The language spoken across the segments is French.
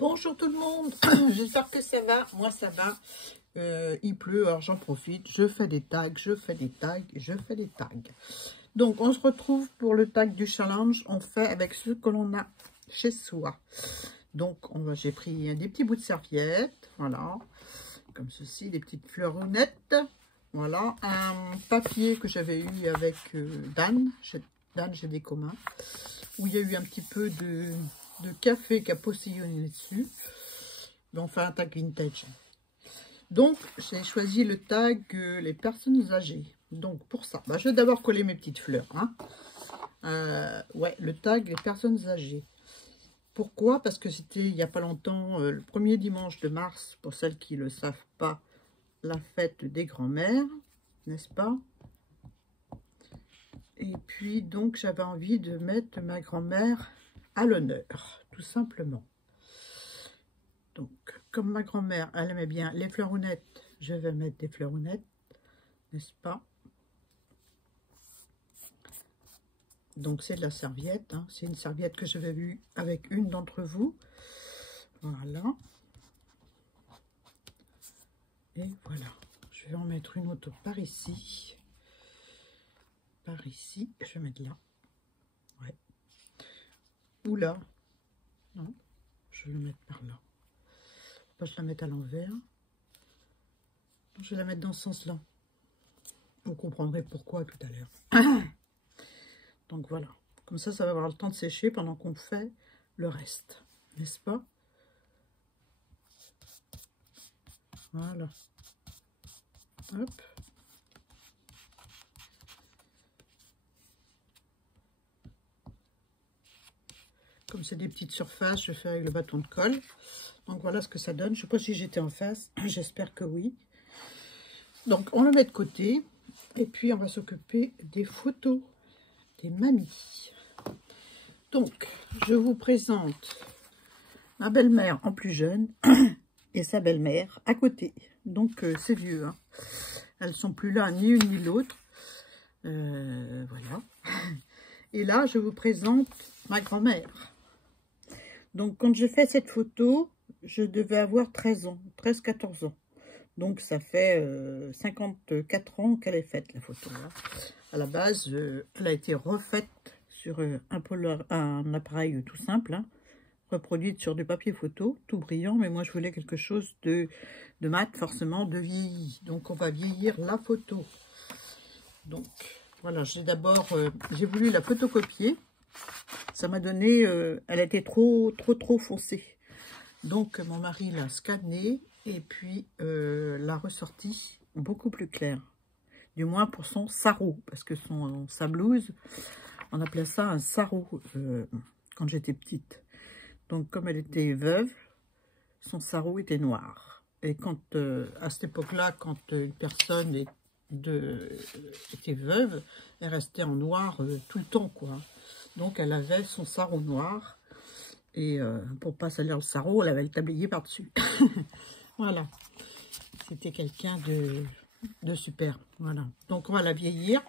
Bonjour tout le monde, j'espère que ça va, moi ça va. Il pleut, alors j'en profite, je fais des tags, je fais des tags, je fais des tags. Donc on se retrouve pour le tag du challenge, on fait avec ce que l'on a chez soi. Donc j'ai pris des petits bouts de serviettes, voilà, comme ceci, des petites fleuronnettes. Voilà, un papier que j'avais eu avec Dan, j'ai des communs, où il y a eu un petit peu de café qui a postillonné dessus. Mais enfin, un tag vintage. Donc, j'ai choisi le tag les personnes âgées. Donc, pour ça, je vais d'abord coller mes petites fleurs. Hein. Ouais, le tag les personnes âgées. Pourquoi? Parce que c'était il n'y a pas longtemps, le premier dimanche de mars, pour celles qui ne le savent pas, la fête des grands-mères, n'est-ce pas? Et puis, donc, j'avais envie de mettre ma grand-mère à l'honneur, tout simplement. Donc, comme ma grand-mère, elle aimait bien les fleuronnettes, je vais mettre des fleuronnettes, n'est-ce pas? Donc, c'est de la serviette, hein. C'est une serviette que j'avais vue avec une d'entre vous. Voilà. Et voilà. Je vais en mettre une autre par ici. Par ici. Je vais mettre là. Ouais. Ou là. Non. Je vais le mettre par là. Faut pas que je la mette à l'envers. Je vais la mettre dans ce sens-là. Vous comprendrez pourquoi tout à l'heure. Donc voilà. Comme ça, ça va avoir le temps de sécher pendant qu'on fait le reste. N'est-ce pas? Voilà. Hop. Comme c'est des petites surfaces, je fais avec le bâton de colle. Donc voilà ce que ça donne. Je ne sais pas si j'étais en face. J'espère que oui. Donc on le met de côté. Et puis on va s'occuper des photos des mamies. Donc je vous présente ma belle-mère en plus jeune et sa belle-mère à côté. Donc c'est vieux. Hein. Elles sont plus là, ni une ni l'autre. Voilà. Et là, je vous présente ma grand-mère. Donc, quand j'ai fait cette photo, je devais avoir 13 ans, 13-14 ans. Donc, ça fait 54 ans qu'elle est faite, la photo. Là. À la base, elle a été refaite sur un appareil tout simple, hein, reproduite sur du papier photo, tout brillant. Mais moi, je voulais quelque chose de mat, forcément, de vieilli. Donc, on va vieillir la photo. Donc, voilà, j'ai voulu la photocopier. Ça m'a donné, elle était trop foncée. Donc, mon mari l'a scannée et puis l'a ressortie beaucoup plus claire. Du moins pour son sarrau, parce que sa blouse, on appelait ça un sarrau quand j'étais petite. Donc, comme elle était veuve, son sarrau était noir. Et quand, à cette époque-là, quand une personne était veuve, elle restait en noir tout le temps, quoi. Donc, elle avait son sarrau noir. Et pour pas salir le sarrau, elle avait le tablier par-dessus. Voilà. C'était quelqu'un de super. Voilà. Donc, on va la vieillir.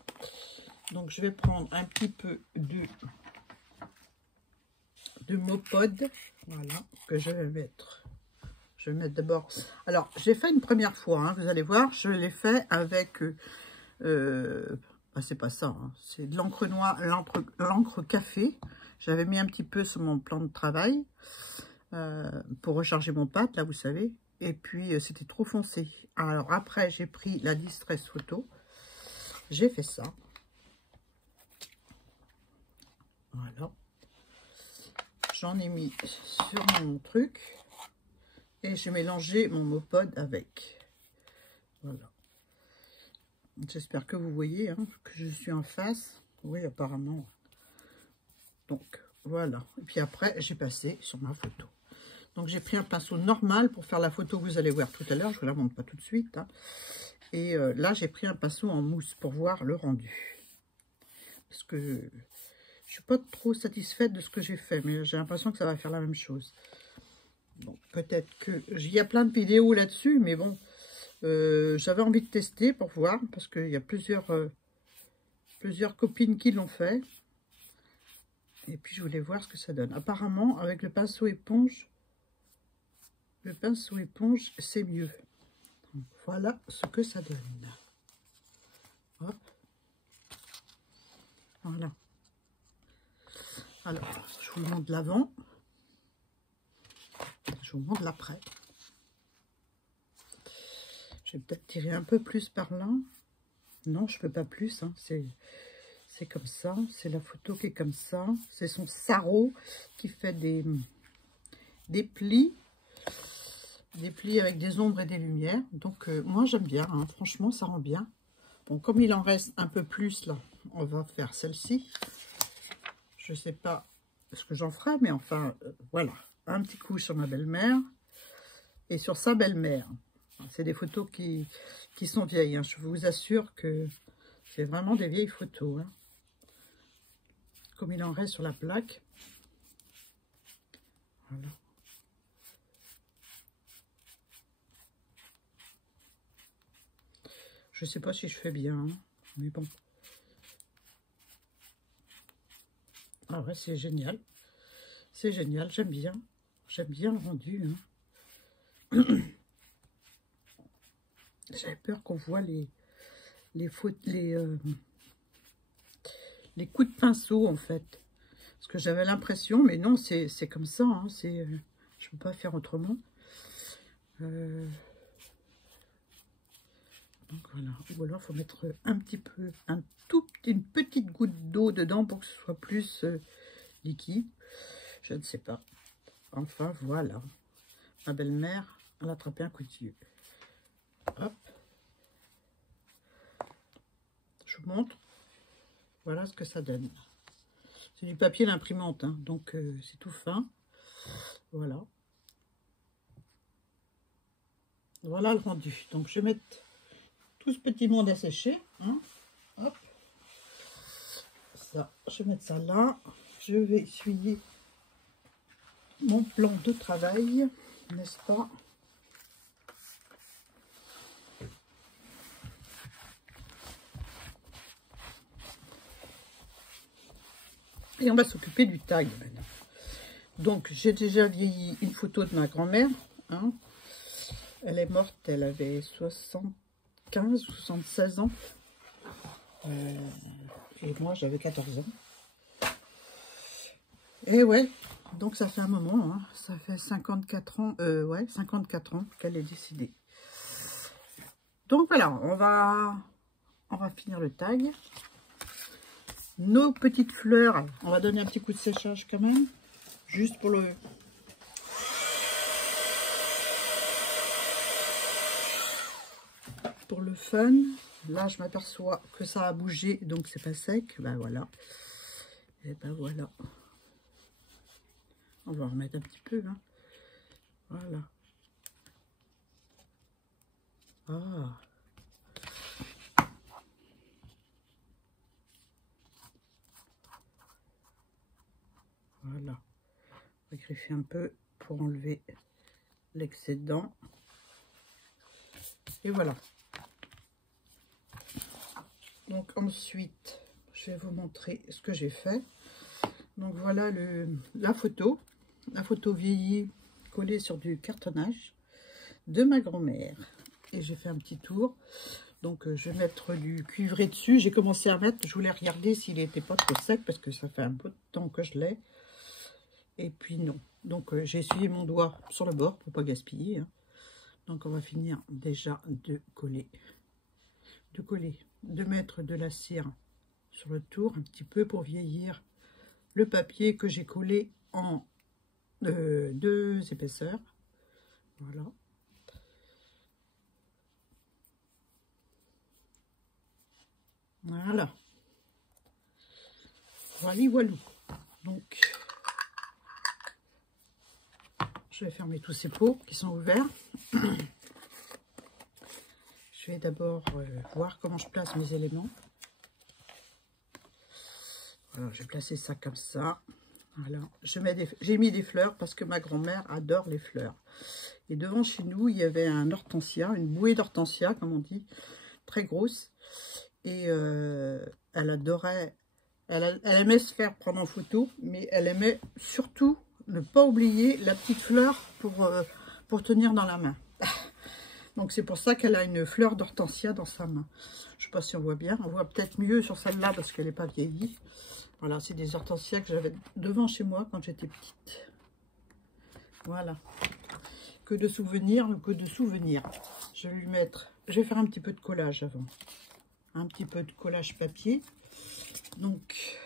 Donc, je vais prendre un petit peu de Mopod. Voilà. Que je vais mettre. Je vais mettre d'abord... Alors, j'ai fait une première fois. Hein, vous allez voir. Je l'ai fait avec... c'est pas ça, hein. C'est de l'encre noire, l'encre café. J'avais mis un petit peu sur mon plan de travail pour recharger mon pâte, là, vous savez. Et puis, c'était trop foncé. Alors, après, j'ai pris la Distress Photo. J'ai fait ça. Voilà. J'en ai mis sur mon truc. Et j'ai mélangé mon Mopod avec. Voilà. J'espère que vous voyez hein, que je suis en face. Oui, apparemment. Donc, voilà. Et puis après, j'ai passé sur ma photo. Donc, j'ai pris un pinceau normal pour faire la photo que vous allez voir tout à l'heure. Je ne vous la montre pas tout de suite. Hein. Et là, j'ai pris un pinceau en mousse pour voir le rendu. Parce que je ne suis pas trop satisfaite de ce que j'ai fait. Mais j'ai l'impression que ça va faire la même chose. Donc, peut-être que... Il y a plein de vidéos là-dessus. Mais bon... j'avais envie de tester pour voir, parce qu'il y a plusieurs copines qui l'ont fait. Et puis, je voulais voir ce que ça donne. Apparemment, avec le pinceau éponge, le pinceau éponge, c'est mieux. Donc, voilà ce que ça donne. Hop. Voilà. Alors, je vous montre l'avant. Je vous montre l'après. Je vais peut-être tirer un peu plus par là. Non, je ne peux pas plus. Hein. C'est comme ça. C'est la photo qui est comme ça. C'est son sarrau qui fait des plis. Des plis avec des ombres et des lumières. Donc, moi, j'aime bien. Hein. Franchement, ça rend bien. Bon, comme il en reste un peu plus, là, on va faire celle-ci. Je ne sais pas ce que j'en ferai, mais enfin, voilà. Un petit coup sur ma belle-mère et sur sa belle-mère. C'est des photos qui sont vieilles. Hein. Je vous assure que c'est vraiment des vieilles photos. Hein. Comme il en reste sur la plaque. Voilà. Je sais pas si je fais bien, hein, mais bon. Ah ouais, c'est génial. C'est génial, j'aime bien. J'aime bien le rendu. Hein. J'avais peur qu'on voit les coups de pinceau, en fait. Parce que j'avais l'impression, mais non, c'est comme ça. Hein, je ne peux pas faire autrement. Donc voilà. Ou alors, il faut mettre un petit peu, une petite goutte d'eau dedans pour que ce soit plus liquide. Je ne sais pas. Enfin, voilà. Ma belle-mère, elle a attrapé un coup de yeux. Hop. Je vous montre. Voilà ce que ça donne. C'est du papier l'imprimante, hein, donc c'est tout fin. Voilà. Voilà le rendu. Donc je vais mettre tout ce petit monde à sécher. Hein. Hop. Ça, je vais mettre ça là. Je vais essuyer mon plan de travail, n'est-ce pas? Et on va s'occuper du tag maintenant. Donc, j'ai déjà vieilli une photo de ma grand-mère. Hein. Elle est morte, elle avait 75 ou 76 ans. Et moi, j'avais 14 ans. Et ouais, donc ça fait un moment. Hein. Ça fait 54 ans, ouais, 54 ans qu'elle est décédée. Donc voilà, on va finir le tag. Nos petites fleurs, on va donner un petit coup de séchage quand même, juste pour le fun. Là, je m'aperçois que ça a bougé, donc c'est pas sec. Ben voilà. Et ben voilà. On va en remettre un petit peu. Hein. Voilà. Ah. Voilà. On va griffer un peu pour enlever l'excédent. Et voilà. Donc ensuite, je vais vous montrer ce que j'ai fait. Donc voilà la photo vieillie collée sur du cartonnage de ma grand-mère. Et j'ai fait un petit tour. Donc je vais mettre du cuivré dessus. J'ai commencé à mettre, je voulais regarder s'il n'était pas trop sec parce que ça fait un peu de temps que je l'ai. Et puis non. Donc j'ai essuyé mon doigt sur le bord pour pas gaspiller. Hein. Donc on va finir déjà de coller. De mettre de la cire sur le tour un petit peu pour vieillir le papier que j'ai collé en 2 épaisseurs. Voilà. Voilà. Voilà, voilou. Donc, je vais fermer tous ces pots qui sont ouverts. Je vais d'abord voir comment je place mes éléments. Voilà, je vais placer ça comme ça. Voilà. J'ai mis des fleurs parce que ma grand-mère adore les fleurs. Et devant chez nous, il y avait un hortensia, une bouée d'hortensia, comme on dit, très grosse. Et elle adorait, elle aimait se faire prendre en photo, mais elle aimait surtout ne pas oublier la petite fleur pour tenir dans la main. Donc c'est pour ça qu'elle a une fleur d'hortensia dans sa main. Je ne sais pas si on voit bien. On voit peut-être mieux sur celle-là parce qu'elle n'est pas vieillie. Voilà, c'est des hortensias que j'avais devant chez moi quand j'étais petite. Voilà. Que de souvenirs, que de souvenirs. Je vais lui mettre... Je vais faire un petit peu de collage avant. Un petit peu de collage papier. Donc,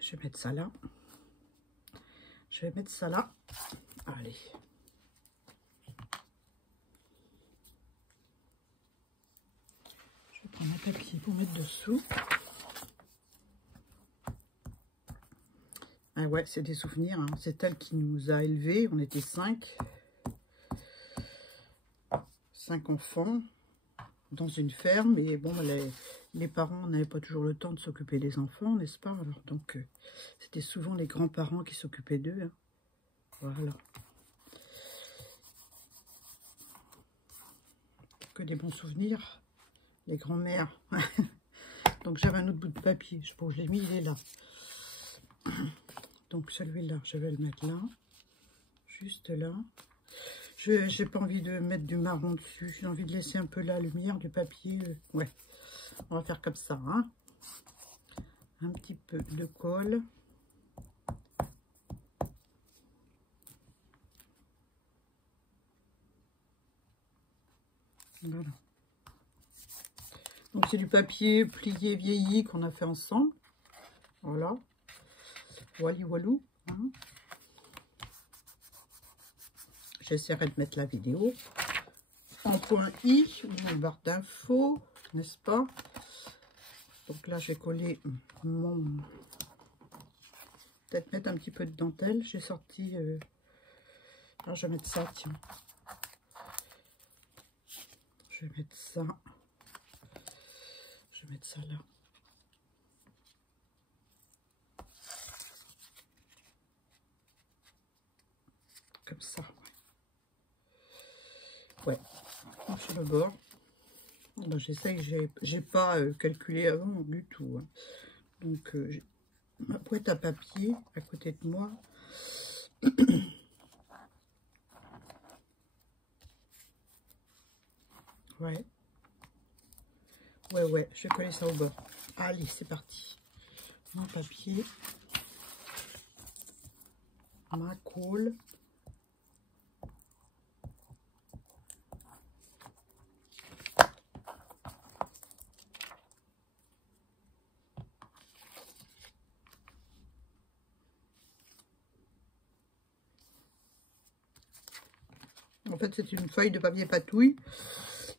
je vais mettre ça là. Je vais mettre ça là. Allez. Je vais prendre un papier pour mettre dessous. Ah ouais, c'est des souvenirs. Hein. C'est elle qui nous a élevés. On était 5. 5 enfants dans une ferme. Et bon, les parents n'avaient pas toujours le temps de s'occuper des enfants, n'est-ce pas? Alors donc, c'était souvent les grands-parents qui s'occupaient d'eux. Hein. Voilà. Que des bons souvenirs. Les grands-mères. Donc j'avais un autre bout de papier. Je pense que je l'ai mis, il est là. Donc celui-là, je vais le mettre là. Juste là. Je n'ai pas envie de mettre du marron dessus. J'ai envie de laisser un peu la lumière du papier. Ouais. On va faire comme ça. Hein. Un petit peu de colle. Voilà. Donc c'est du papier plié vieilli qu'on a fait ensemble. Voilà. Wally walou. Hein. J'essaierai de mettre la vidéo en point I ou en barre d'infos, n'est-ce pas? Donc là, je vais coller mon... Peut-être mettre un petit peu de dentelle. J'ai sorti... Alors, je vais mettre ça, tiens. Je vais mettre ça. Je vais mettre ça là. Comme ça. Ouais. Sur le bord. Ben, j'essaye, j'ai pas calculé avant du tout. Hein. Donc, j'ai ma boîte à papier à côté de moi. Ouais. Ouais, je vais coller ça au bord. Allez, c'est parti. Mon papier. Ma colle. En fait, c'est une feuille de papier patouille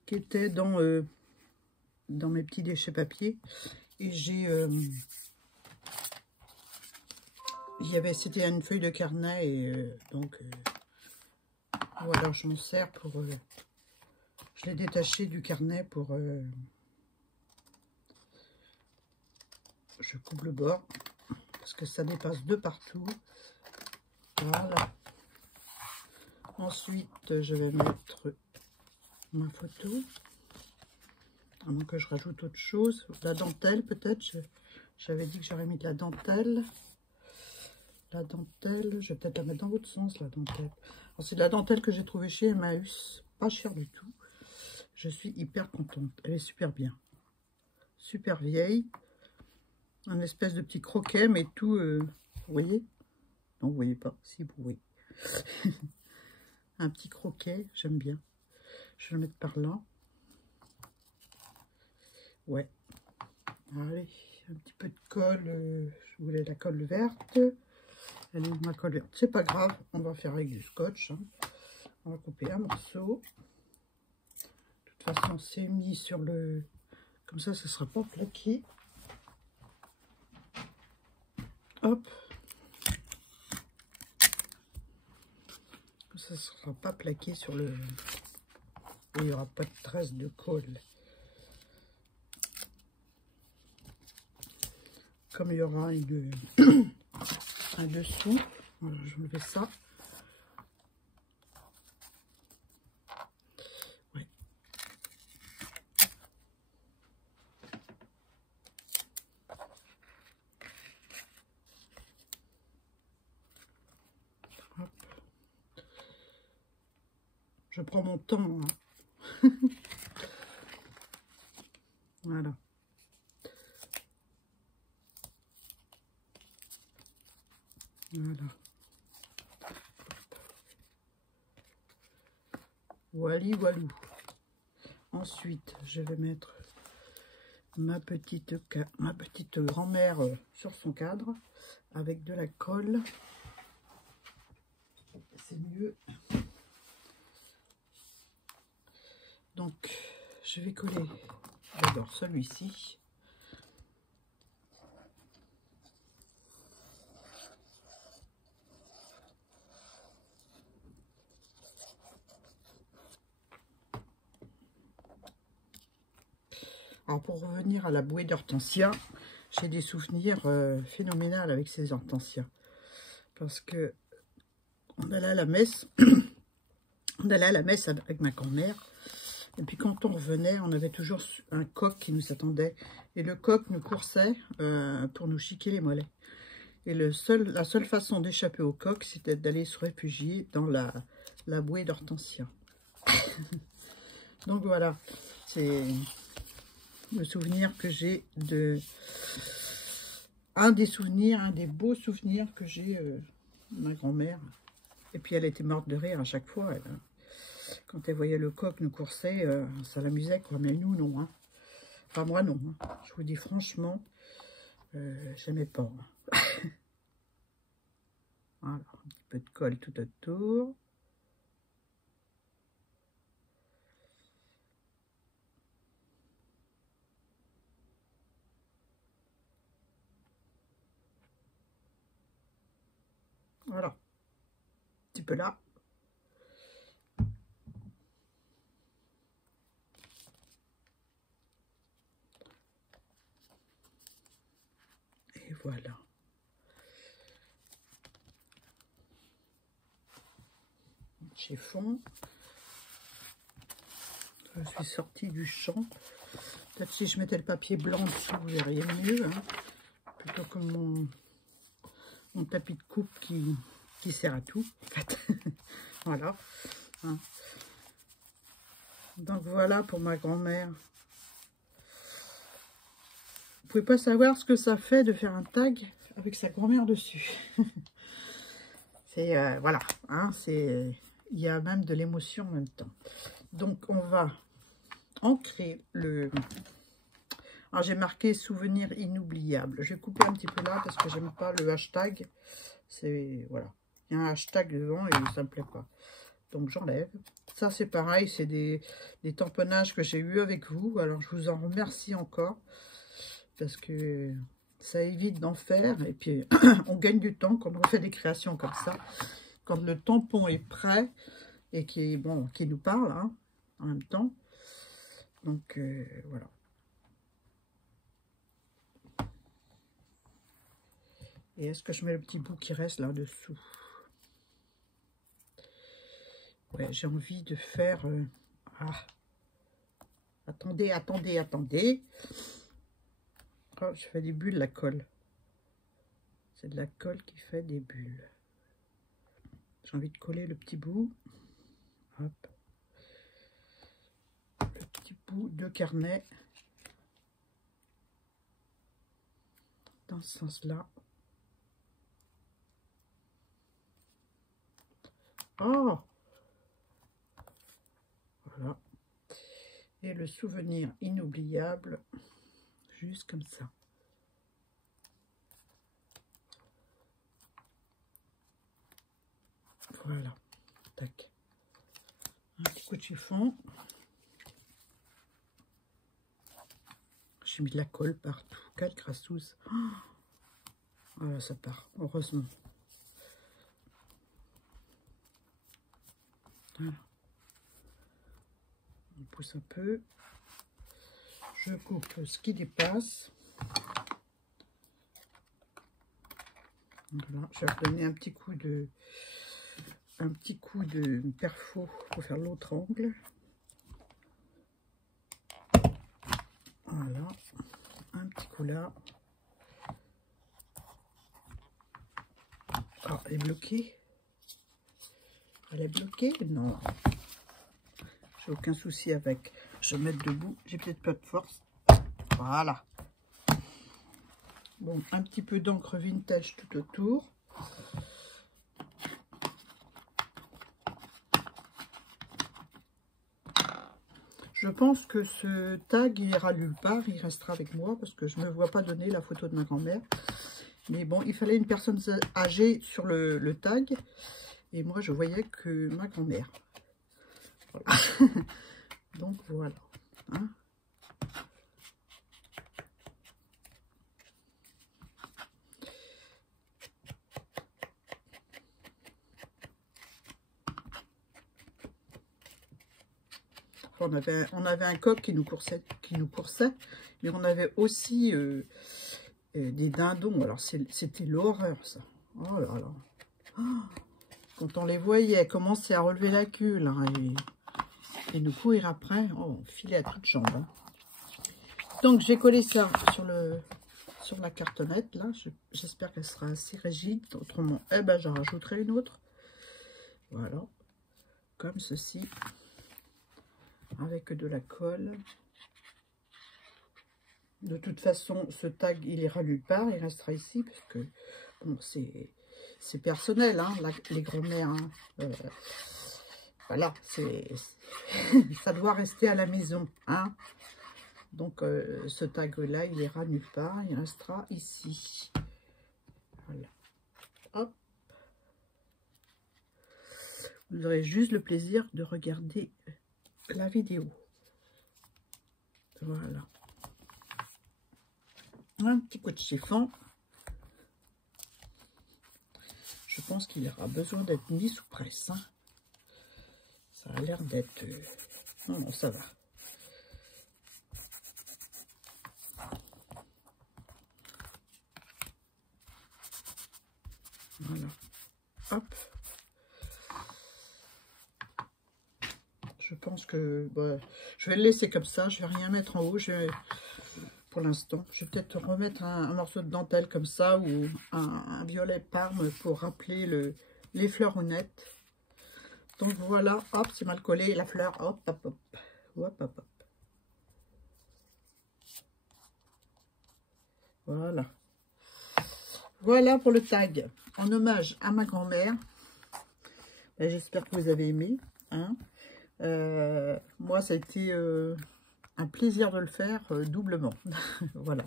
qui était dans mes petits déchets papier. Et j'ai... c'était une feuille de carnet. Et donc, voilà, je m'en sers pour... je l'ai détaché du carnet pour... je coupe le bord. Parce que ça dépasse de partout. Voilà. Ensuite, je vais mettre ma photo. À moins que je rajoute autre chose. La dentelle, peut-être. J'avais dit que j'aurais mis de la dentelle. La dentelle, je vais peut-être la mettre dans l'autre sens, la dentelle. C'est de la dentelle que j'ai trouvée chez Emmaüs. Pas cher du tout. Je suis hyper contente. Elle est super bien. Super vieille. Un espèce de petit croquet, mais tout... vous voyez? Non, vous voyez pas. Si, vous voyez. Un petit croquet, j'aime bien. Je vais le mettre par là. Ouais. Allez, un petit peu de colle. Je voulais la colle verte. Elle est où ma colle verte? C'est pas grave, on va faire avec du scotch. Hein. On va couper un morceau. De toute façon, c'est mis sur le... Comme ça ne sera pas plaqué. Hop. Ça ne sera pas plaqué sur le... Il n'y aura pas de trace de colle. Comme il y aura un dessous. Voilà, je vais enlever ça. Ouais. Hop. Je prends mon temps. Hein. Voilà. Voilà. Wally walou. Ensuite, je vais mettre ma petite grand-mère sur son cadre avec de la colle. C'est mieux. Donc, je vais coller d'abord celui-ci. Alors, pour revenir à la bouée d'hortensia, j'ai des souvenirs phénoménaux avec ces hortensias. Parce que on allait à la messe, avec ma grand-mère. Et puis quand on revenait, on avait toujours un coq qui nous attendait. Et le coq nous coursait pour nous chiquer les mollets. Et la seule façon d'échapper au coq, c'était d'aller se réfugier dans la bouée d'hortensia. Donc voilà, c'est le souvenir que j'ai de... Un des beaux souvenirs que j'ai de ma grand-mère. Et puis elle était morte de rire à chaque fois. Quand elle voyait le coq nous courser, ça l'amusait, quoi. Mais nous, non. Hein. Enfin, moi, non. Hein. Je vous dis franchement, j'aimais pas. Hein. Voilà, un petit peu de colle tout autour. Voilà. Un petit peu là. Et voilà. Chiffon. Je suis sortie du champ. Peut-être si je mettais le papier blanc dessous, vous verriez mieux. Hein, plutôt que mon tapis de coupe qui sert à tout. En fait. Voilà. Hein. Donc voilà pour ma grand-mère. Vous pouvez pas savoir ce que ça fait de faire un tag avec sa grand-mère dessus. C'est voilà, hein, il y a même de l'émotion en même temps. Donc on va ancrer le... Alors j'ai marqué souvenir inoubliable. Je vais couper un petit peu là parce que j'aime pas le hashtag. C'est voilà, il y a un hashtag devant et ça me plaît pas. Donc j'enlève. Ça c'est pareil, c'est des tamponnages que j'ai eu avec vous. Alors je vous en remercie encore parce que ça évite d'en faire et puis on gagne du temps quand on fait des créations comme ça. Quand le tampon est prêt et qui nous parle hein, en même temps. Donc voilà. Et est-ce que je mets le petit bout qui reste là-dessous? Ouais, j'ai envie de faire... Ah. Attendez. Oh, je fais des bulles, la colle. C'est de la colle qui fait des bulles. J'ai envie de coller le petit bout. Hop. Le petit bout de carnet. Dans ce sens-là. Oh! Voilà. Et le souvenir inoubliable, juste comme ça. Voilà. Tac. Un petit coup de chiffon. J'ai mis de la colle partout. Quelle crassouze. Voilà, ça part. Heureusement. Voilà. On pousse un peu. Je coupe ce qui dépasse. Voilà. Je vais donner un petit coup de perfo pour faire l'autre angle. Voilà. Un petit coup là. Ah, elle est bloquée. Elle est bloquée? Non. J'ai aucun souci avec. Je vais mettre debout. J'ai peut-être pas de force. Voilà. Bon, un petit peu d'encre vintage tout autour. Je pense que ce tag, il ira nulle part. Il restera avec moi parce que je ne me vois pas donner la photo de ma grand-mère. Mais bon, il fallait une personne âgée sur le tag. Et moi, je voyais que ma grand-mère. Voilà. Donc, voilà. Hein. On avait un coq qui nous coursait, mais on avait aussi des dindons. Alors, c'était l'horreur, ça. Oh là là. Oh, quand on les voyait commencer à relever la queue, là, et nous courir après, oh, on filait à toutes jambes. Hein. Donc, j'ai collé ça sur la cartonnette, là. J'espère qu'elle sera assez rigide. Autrement, eh ben, j'en rajouterai une autre. Voilà. Comme ceci. Avec de la colle. De toute façon, ce tag, il ira nulle part. Il restera ici, parce que, bon, c'est personnel, hein, les grand-mères. Hein. Voilà, ça doit rester à la maison, hein. Donc, ce tag-là, il ira nulle part. Il restera ici. Voilà. Hop. Vous aurez juste le plaisir de regarder la vidéo. Voilà. Un petit coup de chiffon. Je pense qu'il aura besoin d'être mis sous presse. Hein. Ça a l'air d'être... Non, non, ça va. Voilà. Hop. Je pense que... Bah, je vais le laisser comme ça. Je vais rien mettre en haut. Pour l'instant, je vais peut-être remettre un morceau de dentelle comme ça ou un violet parme pour rappeler les fleuronnettes. Donc voilà, hop, c'est mal collé, la fleur, hop, hop, hop, hop, hop, hop. Voilà. Voilà pour le tag, en hommage à ma grand-mère. Ben, j'espère que vous avez aimé. Hein. Moi, ça a été... un plaisir de le faire doublement. Voilà.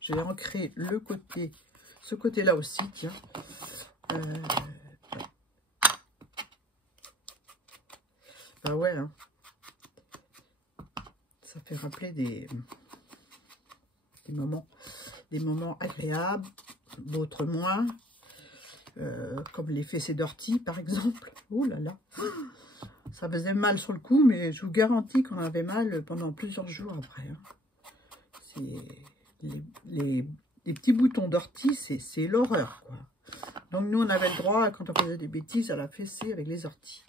J'ai ancré ce côté-là aussi, tiens. Bah ouais, hein. Ça fait rappeler des moments agréables, d'autres moins. Comme les fessées d'ortie, par exemple. Oh là là. Ça faisait mal sur le coup, mais je vous garantis qu'on avait mal pendant plusieurs jours après. Hein. Les petits boutons d'ortie, c'est l'horreur, quoi. Donc nous, on avait le droit, quand on faisait des bêtises, à la fessée avec les orties.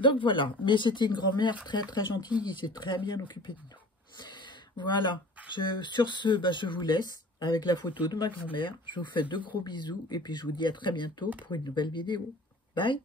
Donc voilà. Mais c'était une grand-mère très très gentille, qui s'est très bien occupée de nous. Voilà. Sur ce, bah, je vous laisse avec la photo de ma grand-mère. Je vous fais de gros bisous et puis je vous dis à très bientôt pour une nouvelle vidéo. Bye!